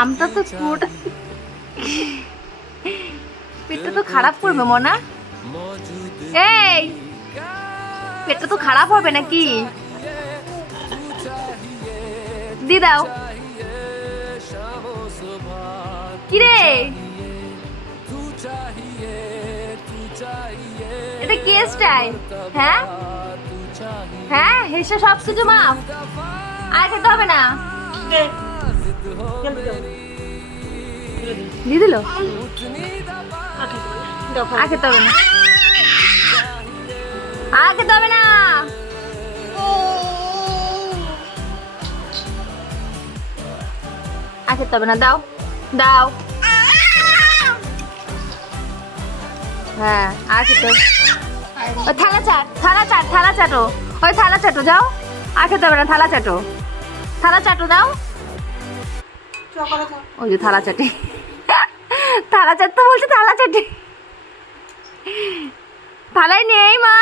আমটা তো পুরোটা পেটটা তো খারাপ করবে মনা। এই পেটটা তো খারাপ হবে নাকি? দি দাও। কিরে এটা কি স্টাইল? হ্যাঁ হ্যাঁ হেসে সব কিছু মাফ, আর খেতে হবে না। দিয়ে দিল, আর খেতে হবে না, আর খেতে হবে না। আর খেতে হবে না, দাও দাও। হ্যাঁ আর খেতে হবে। ওই থালা চাট, থালা চাট, থালা চাটো, ওই থালা চাটো যাও। আর খেতে হবে না, থালা চাটো, থালা চাটো দাও। ওই যে থালা চাটে, থালা চাট তো বলছে, থালা চাটে, থালায় নেই মা।